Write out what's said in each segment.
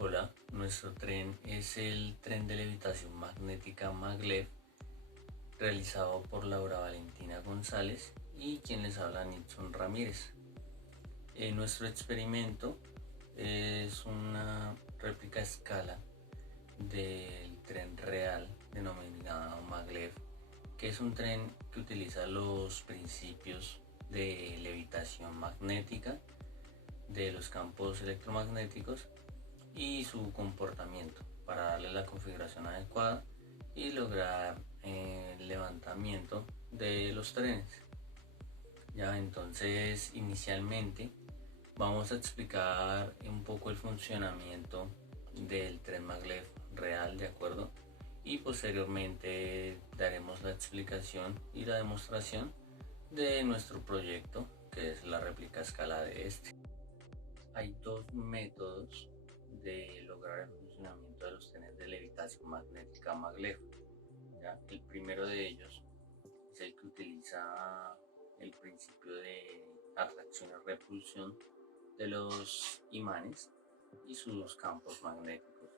Hola, nuestro tren es el tren de levitación magnética maglev realizado por Laura Valentina González y quien les habla Nilson Ramírez. Nuestro experimento es una réplica a escala del tren real denominado maglev, que es un tren que utiliza los principios de levitación magnética de los campos electromagnéticos y su comportamiento para darle la configuración adecuada y lograr el levantamiento de los trenes. Entonces inicialmente vamos a explicar un poco el funcionamiento del tren maglev real, ¿de acuerdo? Y posteriormente daremos la explicación y la demostración de nuestro proyecto, que es la réplica a escala de este. Hay dos métodos de lograr el funcionamiento de los trenes de levitación magnética maglev. El primero de ellos es el que utiliza el principio de atracción y repulsión de los imanes y sus campos magnéticos.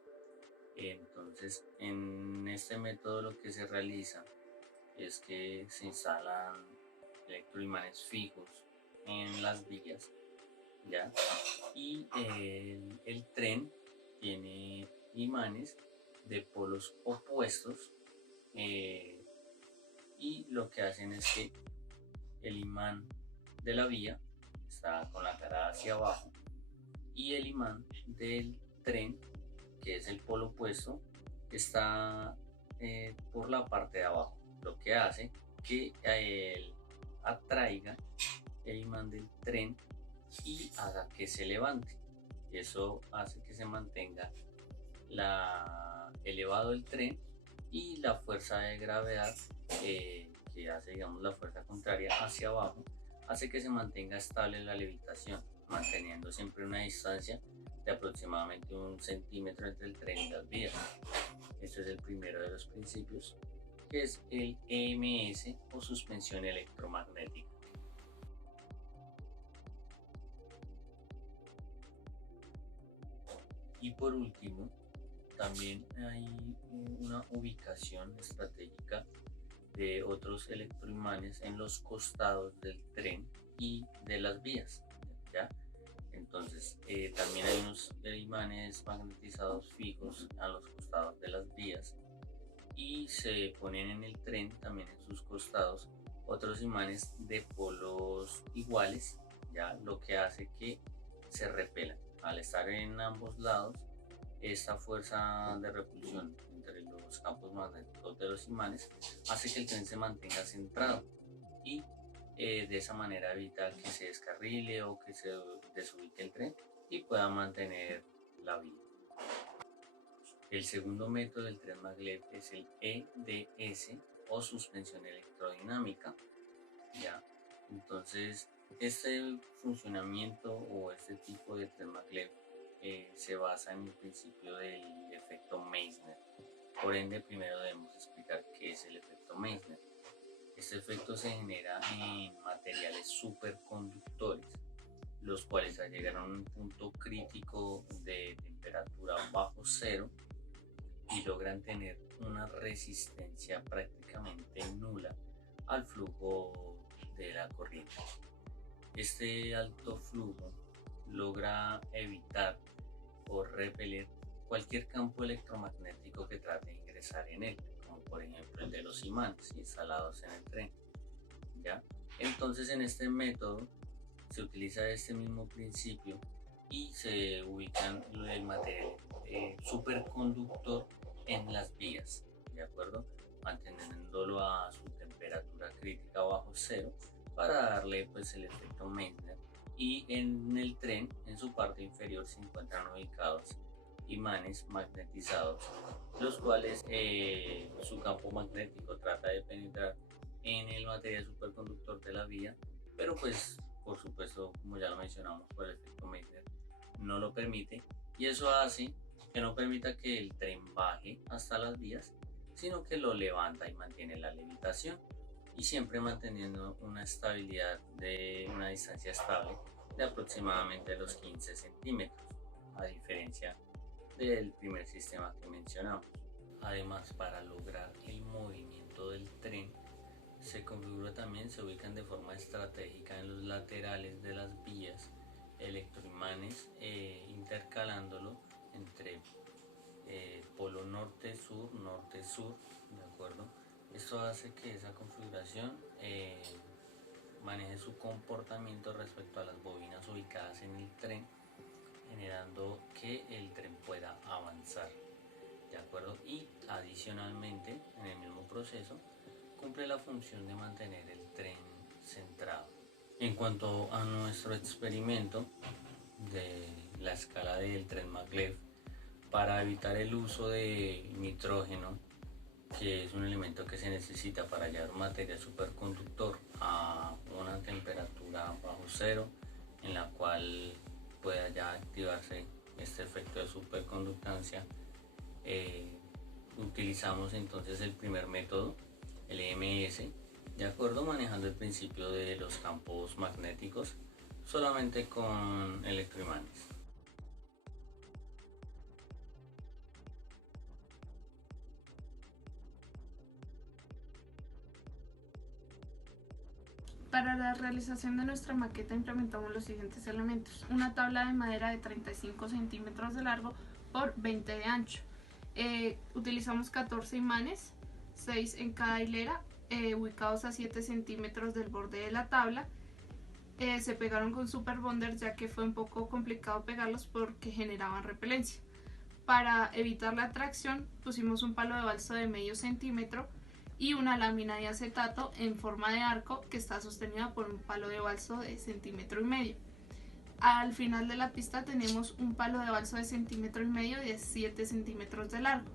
Entonces, en este método lo que se realiza es que se instalan electroimanes fijos en las vías, ¿ya? Y el tren tiene imanes de polos opuestos, y lo que hacen es que el imán de la vía está con la cara hacia abajo y el imán del tren, que es el polo opuesto, está por la parte de abajo, lo que hace que él atraiga el imán del tren y haga que se levante. Eso hace que se mantenga elevado el tren, y la fuerza de gravedad que hace, digamos, la fuerza contraria hacia abajo, hace que se mantenga estable la levitación, manteniendo siempre una distancia de aproximadamente 1 centímetro entre el tren y las vías. Este es el primero de los principios, que es el EMS o suspensión electromagnética. Y por último, también hay una ubicación estratégica de otros electroimanes en los costados del tren y de las vías, ¿ya? Entonces, también hay unos imanes magnetizados fijos a los costados de las vías, y se ponen en el tren también en sus costados otros imanes de polos iguales, ya, lo que hace que se repelan. Al estar en ambos lados, esta fuerza de repulsión entre los campos magnéticos de los imanes hace que el tren se mantenga centrado, y de esa manera evita que se descarrile o que se desubique el tren y pueda mantener la vía. El segundo método del tren maglev es el EDS o suspensión electrodinámica, ¿ya? Entonces, este funcionamiento o este tipo de tren maglev se basa en el principio del efecto Meissner. Por ende, primero debemos explicar qué es el efecto Meissner. Este efecto se genera en materiales superconductores, los cuales al llegar a un punto crítico de temperatura bajo cero y logran tener una resistencia prácticamente nula al flujo de la corriente. Este alto flujo logra evitar o repeler cualquier campo electromagnético que trate de ingresar en él, como por ejemplo el de los imanes instalados en el tren, ¿ya? Entonces, en este método se utiliza este mismo principio y se ubican el material superconductor en las vías, ¿de acuerdo? Manteniéndolo a su temperatura crítica bajo cero para darle pues el efecto Meissner. Y en el tren, en su parte inferior, se encuentran ubicados imanes magnetizados, los cuales su campo magnético trata de penetrar en el material superconductor de la vía, pero pues por supuesto, como ya lo mencionamos, por el efecto Meissner no lo permite, y eso hace que no permita que el tren baje hasta las vías, sino que lo levanta y mantiene la levitación, y siempre manteniendo una estabilidad de una distancia estable de aproximadamente los 15 centímetros, a diferencia del primer sistema que mencionamos. Además, para lograr el movimiento del tren, se ubican de forma estratégica en los laterales de las vías electroimanes, intercalándolo entre polo norte-sur, norte-sur, ¿de acuerdo? Esto hace que esa configuración maneje su comportamiento respecto a las bobinas ubicadas en el tren, generando que el tren pueda avanzar, ¿de acuerdo? Y adicionalmente, en el mismo proceso, cumple la función de mantener el tren centrado. En cuanto a nuestro experimento de la escala del tren Maglev, para evitar el uso de nitrógeno, que es un elemento que se necesita para llevar un material superconductor a una temperatura bajo cero, en la cual pueda ya activarse este efecto de superconductancia, utilizamos entonces el primer método, el EMS, de acuerdo, manejando el principio de los campos magnéticos solamente con electroimanes. Para la realización de nuestra maqueta implementamos los siguientes elementos: una tabla de madera de 35 centímetros de largo por 20 de ancho. Utilizamos 14 imanes, 6 en cada hilera, ubicados a 7 centímetros del borde de la tabla. Se pegaron con super bonder, ya que fue un poco complicado pegarlos porque generaban repelencia. Para evitar la tracción pusimos un palo de balso de medio centímetro y una lámina de acetato en forma de arco que está sostenida por un palo de balso de 1,5 centímetros. Al final de la pista tenemos un palo de balso de 1,5 centímetros de 7 centímetros de largo.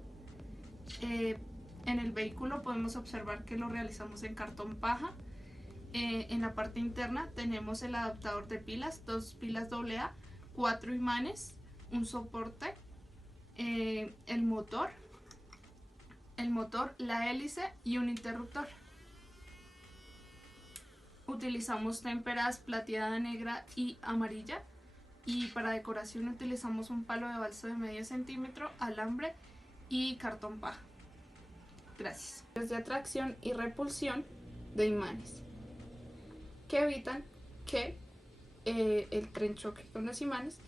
En el vehículo podemos observar que lo realizamos en cartón paja. En la parte interna tenemos el adaptador de pilas, 2 pilas AA, 4 imanes, un soporte, el motor, la hélice y un interruptor. Utilizamos témperas plateada, negra y amarilla, y para decoración utilizamos un palo de balso de medio centímetro, alambre y cartón paja. Gracias. De atracción y repulsión de imanes que evitan que el tren choque con los imanes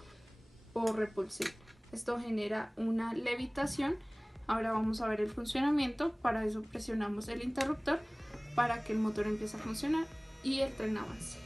por repulsión. Esto genera una levitación. Ahora vamos a ver el funcionamiento. Para eso presionamos el interruptor para que el motor empiece a funcionar y el tren avance.